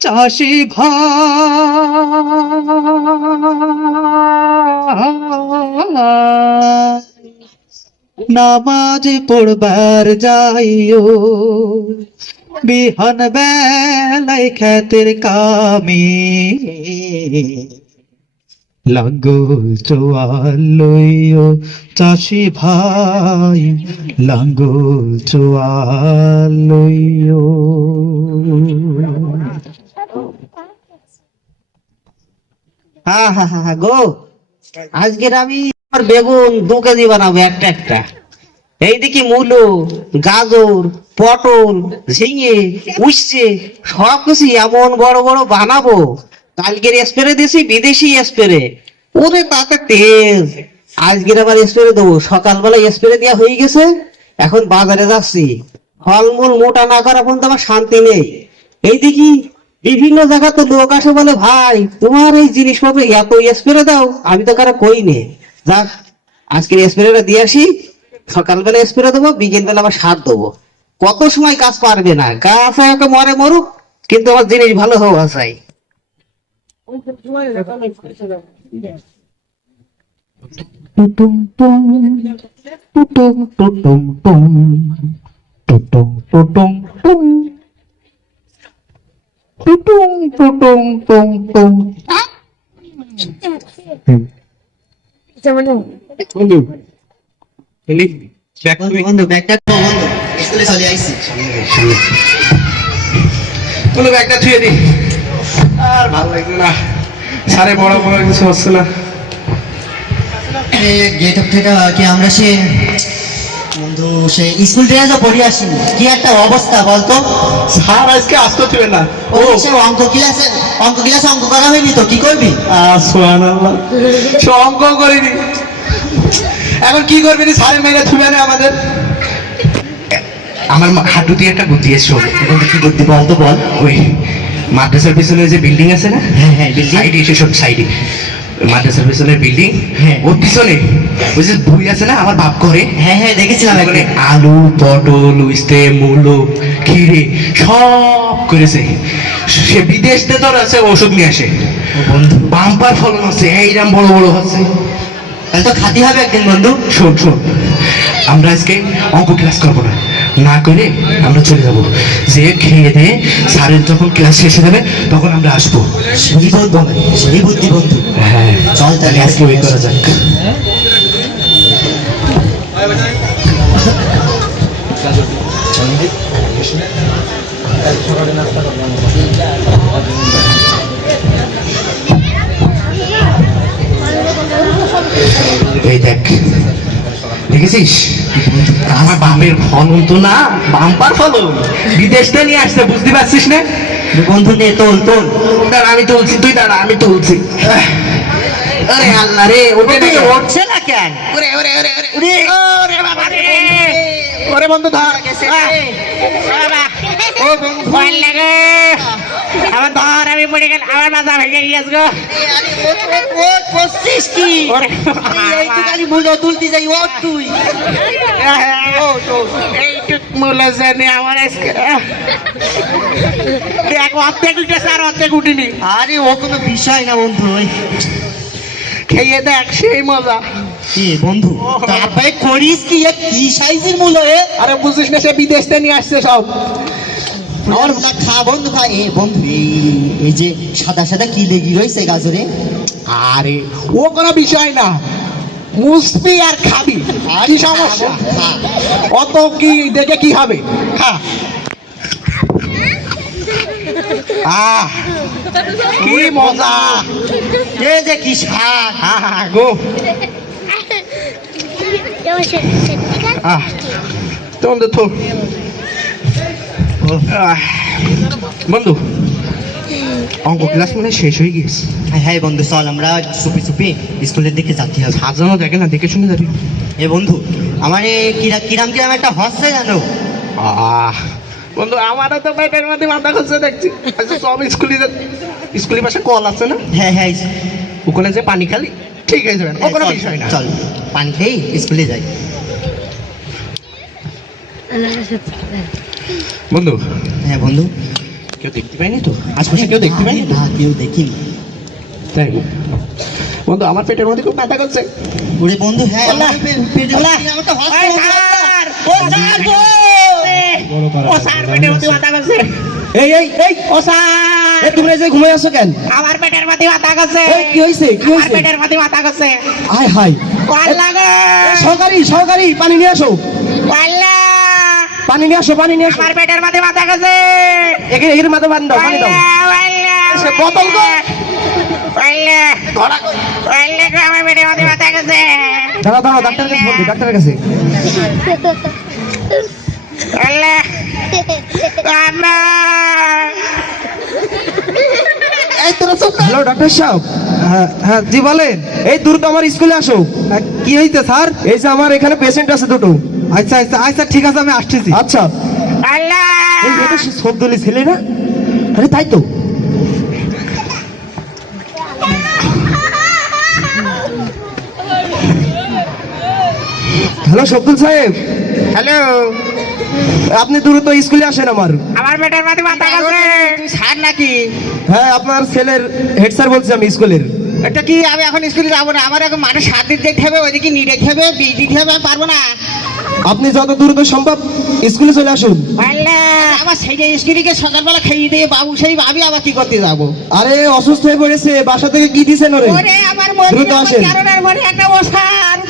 চাষি নামাজ পড়বার যাইও বিহান বেলায় খ্যাতের কামে লাঙ্গল চোয়াল লইও চাষি ভাই লাঙ্গল চোয়াল লইও। হ্যাঁ হ্যাঁ হ্যাঁ, গো আজকের আমি আমার বেগুন দু কেজি বানাবো একটা একটা। এইদিকে মূলো গাজর পটল ঝিঙে উচ্ছে সব কিছু এমন বড় বড় বানাবো। কালকের স্প্রে দিয়েছি, বিদেশি স্প্রে ওরে তাতে তেজ। আজকের আবার স্প্রে দেবো। সকালবেলা স্প্রে দেওয়া হয়ে গেছে। এখন বাজারে যাচ্ছি। ফলমূল মোটা না করা পর্যন্ত আমার শান্তি নেই। এইদিকে বিভিন্ন জায়গা তো লোক আসে বলে, ভাই, তোমার এই জিনিসপত্র এত স্প্রে দাও, আমি তো কারও কই নে যাক, আজকের স্প্রেটা দিয়ে আসি। সকালবেলা স্প্রে দেবো, বিকেলবেলা আবার সার দেবো। কত সময় কাজ পারবে না? গাছ মরে মরুক, কিন্তু আমার জিনিস ভালো হওয়া চাই। বন্ধু ব্যাগটা বন্ধু স্কুলে চলে আইছি বন্ধু ব্যাগটা থুয়ে দি আর ভালো লাগছে না। সারে বড় বড় কিছু হচ্ছে না। গেট আপ থেকে কি আমরা সে বন্ধু সে স্কুল থেকে তো পড়ে আসিনি? কি একটা অবস্থা বলতো? স্যার আজকে আসতে থুয়ে না। ও সে অঙ্ক ক্লাসে অঙ্ক ক্লাসে অঙ্ক করা হয়নি তো কি করবি? সুবহানাল্লাহ। সে অঙ্ক করিনি। এখন কি করবি রে সারে মেরে থুবে না আমাদের? আমার হাঁটু দিয়ে একটা বুদ্ধি বন্ধু কি বলতো বল? ওই মাদ্রাসার পিছনে যে বিল্ডিং আছে না? হ্যাঁ হ্যাঁ সাইডে এসে সব সাইডে মাদ্রাসার পিছনের বিল্ডিং হ্যাঁ। ওর পিছনে ওই যে বই আছে না আমার বাপ করে হ্যাঁ হ্যাঁ দেখেছিলাম ওখানে আলু পটল উস্তে মূলো খিরে সব করেছে। সে বিদেশ থেকে তোর আছে ওষুধ নিয়ে আসে। বন্ধু। বাম্পার ফলন আছে এইরকম বড় বড় হচ্ছে। তাহলে তো খাতি হবে একদিন বন্ধু। শোন শোন। আমরা আজকে অঙ্ক ক্লাস করব না। না করে আমরা চলে যাব। যে খেয়ে দিয়ে স্যারের যখন ক্লাস শেষ হয়ে যাবে তখন আমরা আসব। সেই বুদ্ধি সেই বুদ্ধি বন্ধু। হ্যাঁ। চল তাহলে। আজকে ওই করা যাক এই দেখ দেখেছিস? আমার বাপের ফলন তো না বাম্পার ফলন বিদেশ থেকে নিয়ে আসছে বুঝতে পারছিস না? বন্ধু নে তোল তোল। দাঁড়া আমি তুলছি তুই দাঁড়া আমি তুলছি। আরে আল্লাহ রে না উঠছে না কেন? ওরে ওরে ওরে ওরে। ওরে। বাবা রে। ওরে বন্ধু ধর। ও বন্ধু। ভয় লাগে। আমার ধর আমি পড়ে আমার মাথা ভেঙে গিয়েছে গো। আরে ও ও ও করছিস কি? ওরে এই তো খালি মুলো তুলতে যাই ও তুই। এইটুক মূল্য জানি আমার আজকে। দেখ অর্ধেক উঠেছে আর অর্ধেক উঠিনি। আরে ও কোনো বিষয় না বন্ধু ওই। খেয়ে দেখ সেই মজা। এ বন্ধু তারপরে করিস কি? কি সাইজের মূল এ? আরে বুঝিস না সে বিদেশ থেকে নিয়ে আসছে সব। আমার না খা বন্ধু খা এ বন্ধু এই এই যে সাদা সাদা কি লেগি রয়েছে গাজরে? আরে ও কোনো বিষয় না। মুসবি আর খাবি আর কি সমস্যা? খা, অত কি দেখে কি হবে? খা। আহ কি মজা। এ যে কি আহ গো। আহ বন্ধু তো বন্ধু অঙ্ক ক্লাস মানে শেষ হয়ে গেছে হ্যাঁ, হ্যাঁ বন্ধু চল আমরা চুপি চুপি স্কুলের দিকে যাচ্ছি। সাজানো দেখে না দেখে শুনে যাবি। এ বন্ধু আমার কিরা কিরাম কিরাম একটা হচ্ছে জানো? আহ বন্ধু আমারও তো পেটের মধ্যে মাথা খুঁজছে দেখছি। আচ্ছা সব স্কুলে স্কুলের পাশে কল আছে না? হ্যাঁ হ্যাঁ ওখানে যে পানি খালি ঠিক আছে ও কোনো চল, বিষয় না। চল পানি খেয়ে স্কুলে যাই। বন্ধু? হ্যাঁ বন্ধু। কেউ দেখতে পাইনি তো? আশপাশে কেউ দেখতে পাইনি না কেউ দেখিনি। তাই বন্ধু আমার পেটের মধ্যে খুব ব্যথা করছে। ওরে বন্ধু হ্যাঁ ওলা, পেটে ওলা, আমাকে ওই hospital স্যার, ও স্যার গো! ও স্যার, পেটের মধ্যে ব্যথা করছে। এই এই এই। ও স্যার, তোমরা যে আসছো কেন? আমার পেটের মধ্যে ব্যথা করছে। এই, কি হয়েছে কি আমার পেটের মধ্যে ব্যথা করছে। আয় হাই ওয়াল্লা গো! সহকারী সহকারী পানি নিয়ে আসো! পানি নিয়ে আসো পানি নিয়ে আসো। আমার পেটের মধ্যে ব্যথা করছে। একে এর মাথা বান্ধ দাও। পানি দাও সে বোতল গো। ওয়াল্লা, ওয়াল্লা গো, আমার পেটের মধ্যে ব্যথা করছে। দাঁড়া দাঁড়া ডাক্তারের কাছে ফোন ডাক্তারের কাছে। ওয়াল্লা, আম্মা! এই তোরা চুপ হ্যালো ডাক্তার সাহেব। হ্যাঁ হ্যাঁ জি বলেন। এই দ্রুত আমার স্কুলে আসো। কি হয়েছে স্যার? এই যে আমার এখানে পেশেন্ট আছে দুটো। আচ্ছা আচ্ছা আচ্ছা ঠিক আছে আমি আসতেছি। আচ্ছা। এটা সবদলি ছেলে না আরে তাই তো। হ্যালো শব্দুল সাহেব। হ্যালো! আপনি দ্রুত স্কুলে আসেন আমার। আমার পেটের মধ্যে ব্যথা করছে তুই নাকি? হ্যাঁ আপনার ছেলের হেড স্যার বলছি আমি স্কুলের। এটা কি আমি এখন স্কুলে যাব না? আমার এখন মাঠে সাত দিন দেখতে হবে ওইদিকে নি দেখতে হবে বীজ দিতে হবে আমি পারব না। আপনি যত দ্রুত সম্ভব স্কুলে চলে আসুন। আল্লাহ আমার সেই যে স্কুলিকে সকালবেলা খাইয়ে দিয়ে বাবু সেই ভাবি আবার কি করতে যাব? আরে অসুস্থ হয়ে পড়েছে বাসা থেকে কি দিছেন ওরে? ওরে আমার মনে দ্রুত আমার আসেন। কারণের মনে একটা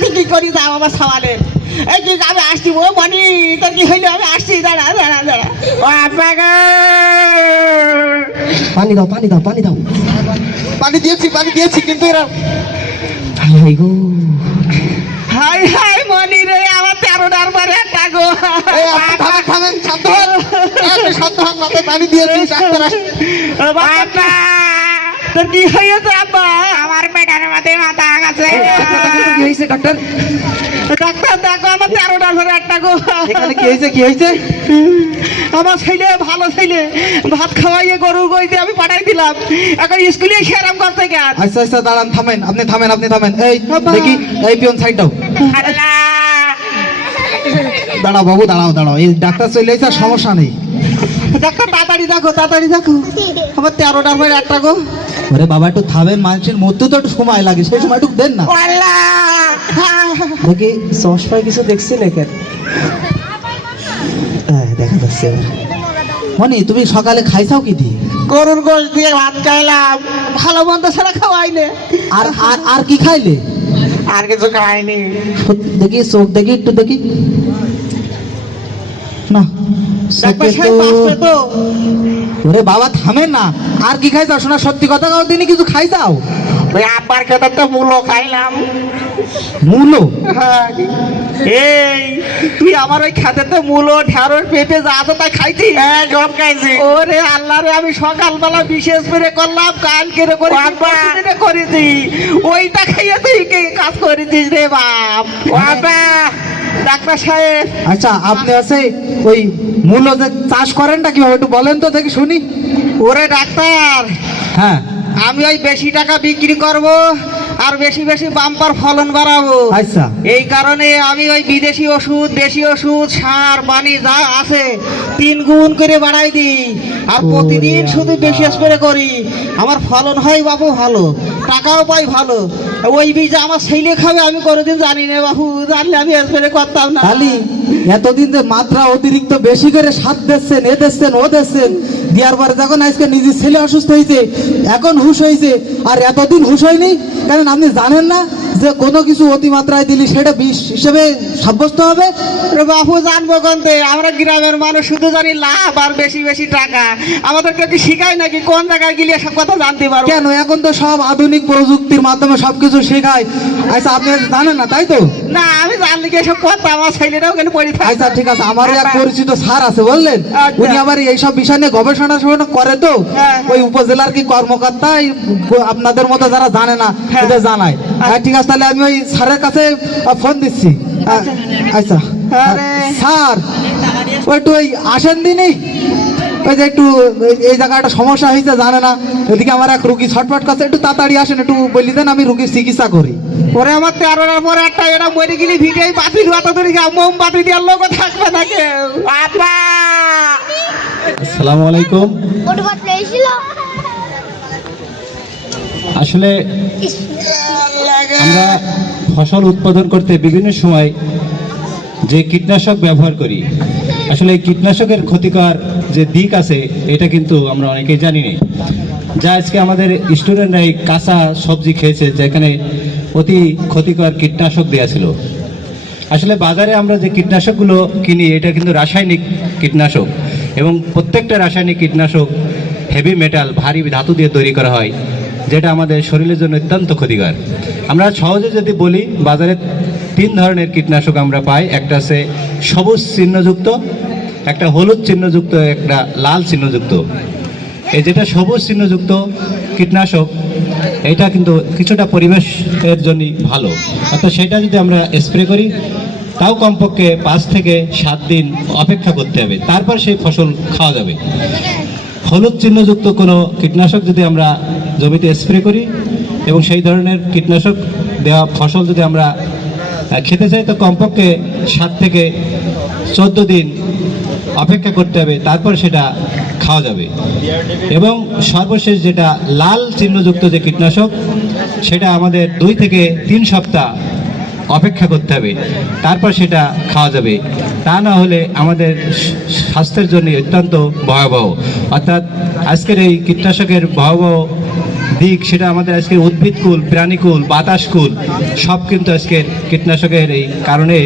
তুই কি করি যাও আমার সওয়ালে। এই যে আমি আসছি ও মনি তোর কি হইল? আমি আসছি দাঁড়া দাঁড়া দাঁড়া। ও আপা গো। পানি দাও পানি দাও পানি দাও। পানি দিয়েছি পানি দিয়েছি কিন্তু এরা হাই গো হাই হাই মনি রে আমার তেরোটার পরে একটা গো এই আপনি থামেন থামেন শান্ত হন হন মাথায় পানি দিয়েছি ডাক্তার আসছে। তোর কি হয়েছে আব্বা আমার পেটের মধ্যে মাথা গেছে কি হয়েছে ডাক্তার ডাক্তার দেখো আমার তেরোটার পরে একটা গো এখানে কি হয়েছে কি হয়েছে আমার ছেলে ভালো ছেলে ভাত খাওয়াইয়ে গরু গইতে আমি পাঠাই দিলাম এখন স্কুলে সেরাম করতে গেল আচ্ছা আচ্ছা দাঁড়ান থামেন আপনি থামেন আপনি থামেন এই দেখি এই পিয়ন সাইড দাঁড়াও বাবু দাঁড়াও দাঁড়াও এই ডাক্তার চলে এসে আর সমস্যা নেই ডাক্তার তাড়াতাড়ি দেখো তাড়াতাড়ি দেখো। আমার তেরোটার পরে একটা গো। ওরে বাবা একটু থামেন মানুষের মধ্যে তো একটু সময় লাগে সেই সময়টুকু দেন না। দেখি চশমায় কিছু দেখছি হ্যাঁ দেখা যাচ্ছে মনি তুমি সকালে খাইছাও কি দিয়ে? গরুর গোশ দিয়ে ভাত খাইলাম। ভালো মন্দ ছাড়া খাওয়াইলে আর আর আর কি খাইলে? আর কিছু খাইনি। দেখি চোখ দেখি একটু দেখি। না। ওরে বাবা থামেন না। আর কি শোনা সত্যি কথা কিছু খাইছাও ওই আব্বার খেতে তো মূলো খাইলাম। মূলো? হ্যাঁ। এই তুই আমার ওই খেতে মূলো ঢেঁড়স পেঁপে যা আছে তাই খাইছি হ্যাঁ সব খাইছি। ওরে আল্লাহ রে আমি সকালবেলা বিশেষ করে করলাম কালকে রে করে করেছি। ওইটা খাইয়ে তুই কাজ করেছিস রে বাপ? বাবা। ডাক্তার সাহেব। আচ্ছা আপনি আছে ওই মূলো যে চাষ করেনটা কীভাবে একটু বলেন তো দেখি শুনি। ওরে ডাক্তার হ্যাঁ। আমি ওই বেশি টাকা বিক্রি করব আর বেশি বেশি বাম্পার ফলন বাড়াবো। আচ্ছা। এই কারণে আমি ওই বিদেশি ওষুধ দেশি ওষুধ সার পানি যা আছে তিন গুণ করে বাড়াই দিই। আর প্রতিদিন শুধু বেশি স্প্রে করি। আমার ফলন হয় বাবু ভালো টাকাও পাই ভালো। ওই বীজ আমার ছেলে খাবে, আমি কোনোদিন জানি না বাবু জানলে আমি এসবে করতাম না। খালি এতদিন যে মাত্রা অতিরিক্ত বেশি করে সাত দিচ্ছেন, এ দিচ্ছেন, ও দিচ্ছেন, দেওয়ার পরে যখন আজকে নিজের ছেলে অসুস্থ হয়েছে, এখন হুশ হয়েছে, আর এতদিন হুশ হয়নি, কারণ আপনি জানেন না যে কোনো কিছু অতিমাত্রায় দিলে সেটা বিষ হিসেবে সাব্যস্ত হবে? বাবু জানব কোনতে আমরা গ্রামের মানুষ শুধু জানি লাভ আর বেশি বেশি টাকা। আমাদেরকে কি শিখায় নাকি? কোন জায়গায় গেলে সব কথা জানতে পারব? কেন? এখন তো সব আধুনিক প্রযুক্তির মাধ্যমে সবকিছু শেখায়। আচ্ছা আপনি জানেন না তাই তো? না আমি জানলে কি এসব কথা? আমার ছেলেটাও কেন পড়ে থাকে? আচ্ছা ঠিক আছে আমার এক পরিচিত স্যার আছে বললেন? আচ্ছা। উনি আবার এইসব বিষয় নিয়ে গবেষণা টবেষণা করে তো? হ্যাঁ। ওই উপজেলার কি কর্মকর্তা আপনাদের মতো যারা জানে না হ্যাঁ। ওদের জানায়। হ্যাঁ, ঠিক আছে তাহলে আমি ওই স্যারের কাছে ফোন দিচ্ছি। আচ্ছা। আরে। স্যার ও একটু ওই আসেন দিনই ওই যে একটু এই- জায়গাটা সমস্যা হয়েছে জানে না। এদিকে আমার এক রুগী ছটফট করছে একটু তাড়াতাড়ি আসেন একটু বলি দেন আমি রুগীর চিকিৎসা করি। পরে আমার তেরোটার পরে একটা এরা মরে গেলে ভিডিও বাতিল হতো ধরে মোমবাতি দেওয়ার লোক থাকবে না কেউ আপা আলাইকুম। আসলে আমরা ফসল উৎপাদন করতে বিভিন্ন সময় যে কীটনাশক ব্যবহার করি, আসলে এই কীটনাশকের ক্ষতিকর যে দিক আছে, এটা কিন্তু আমরা অনেকেই জানি না যা আজকে আমাদের স্টুডেন্টরা এই কাঁচা সবজি খেয়েছে, যেখানে অতি ক্ষতিকর কীটনাশক দেওয়া ছিল। আসলে বাজারে আমরা যে কীটনাশকগুলো কিনি, এটা কিন্তু রাসায়নিক কীটনাশক এবং প্রত্যেকটা রাসায়নিক কীটনাশক হেভি মেটাল ভারী ধাতু দিয়ে তৈরি করা হয়। যেটা আমাদের শরীরের জন্য অত্যন্ত ক্ষতিকর। আমরা সহজে যদি বলি, বাজারে তিন ধরনের কীটনাশক আমরা পাই। একটা আছে সবুজ চিহ্নযুক্ত একটা হলুদ চিহ্নযুক্ত একটা লাল চিহ্নযুক্ত এই যেটা সবুজ চিহ্নযুক্ত কীটনাশক এটা কিন্তু কিছুটা পরিবেশের জন্য ভালো। অর্থাৎ সেটা যদি আমরা স্প্রে করি, তাও কমপক্ষে পাঁচ থেকে সাত দিন অপেক্ষা করতে হবে। তারপর সেই ফসল খাওয়া যাবে। হলুদ চিহ্নযুক্ত কোনো কীটনাশক যদি আমরা জমিতে স্প্রে করি এবং সেই ধরনের কীটনাশক দেওয়া ফসল যদি আমরা খেতে চাই, তো কমপক্ষে সাত থেকে চোদ্দ দিন অপেক্ষা করতে হবে, তারপর সেটা খাওয়া যাবে। এবং সর্বশেষ যেটা লাল চিহ্নযুক্ত যে কীটনাশক, সেটা আমাদের দুই থেকে তিন সপ্তাহ অপেক্ষা করতে হবে, তারপর সেটা খাওয়া যাবে। তা না হলে আমাদের স্বাস্থ্যের জন্য অত্যন্ত ভয়াবহ। অর্থাৎ আজকের এই কীটনাশকের ভয়াবহ দিক সেটা আমাদের আজকের উদ্ভিদকুল, প্রাণীকুল, বাতাসকুল, সব কিন্তু আজকের কীটনাশকের এই কারণে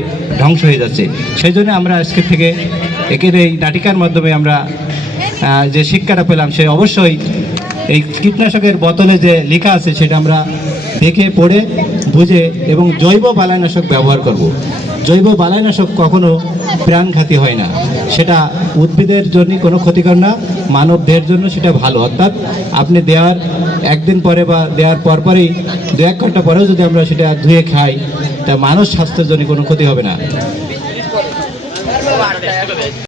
ধ্বংস হয়ে যাচ্ছে। সেই জন্য আমরা আজকের থেকে একের এই নাটিকার মাধ্যমে আমরা যে শিক্ষাটা পেলাম, সে অবশ্যই এই কীটনাশকের বোতলে যে লেখা আছে, সেটা আমরা দেখে, পড়ে, বুঝে এবং জৈব বালাইনাশক ব্যবহার করব। জৈব বালাইনাশক কখনো প্রাণঘাতী হয় না। সেটা উদ্ভিদের জন্য কোনো ক্ষতিকর না মানব দেহের জন্য সেটা ভালো। অর্থাৎ আপনি দেওয়ার একদিন পরে বা দেওয়ার পরপরই দু এক ঘণ্টা পরেও যদি আমরা সেটা ধুয়ে খাই, তা মানুষ স্বাস্থ্যের জন্য কোনো ক্ষতি হবে না।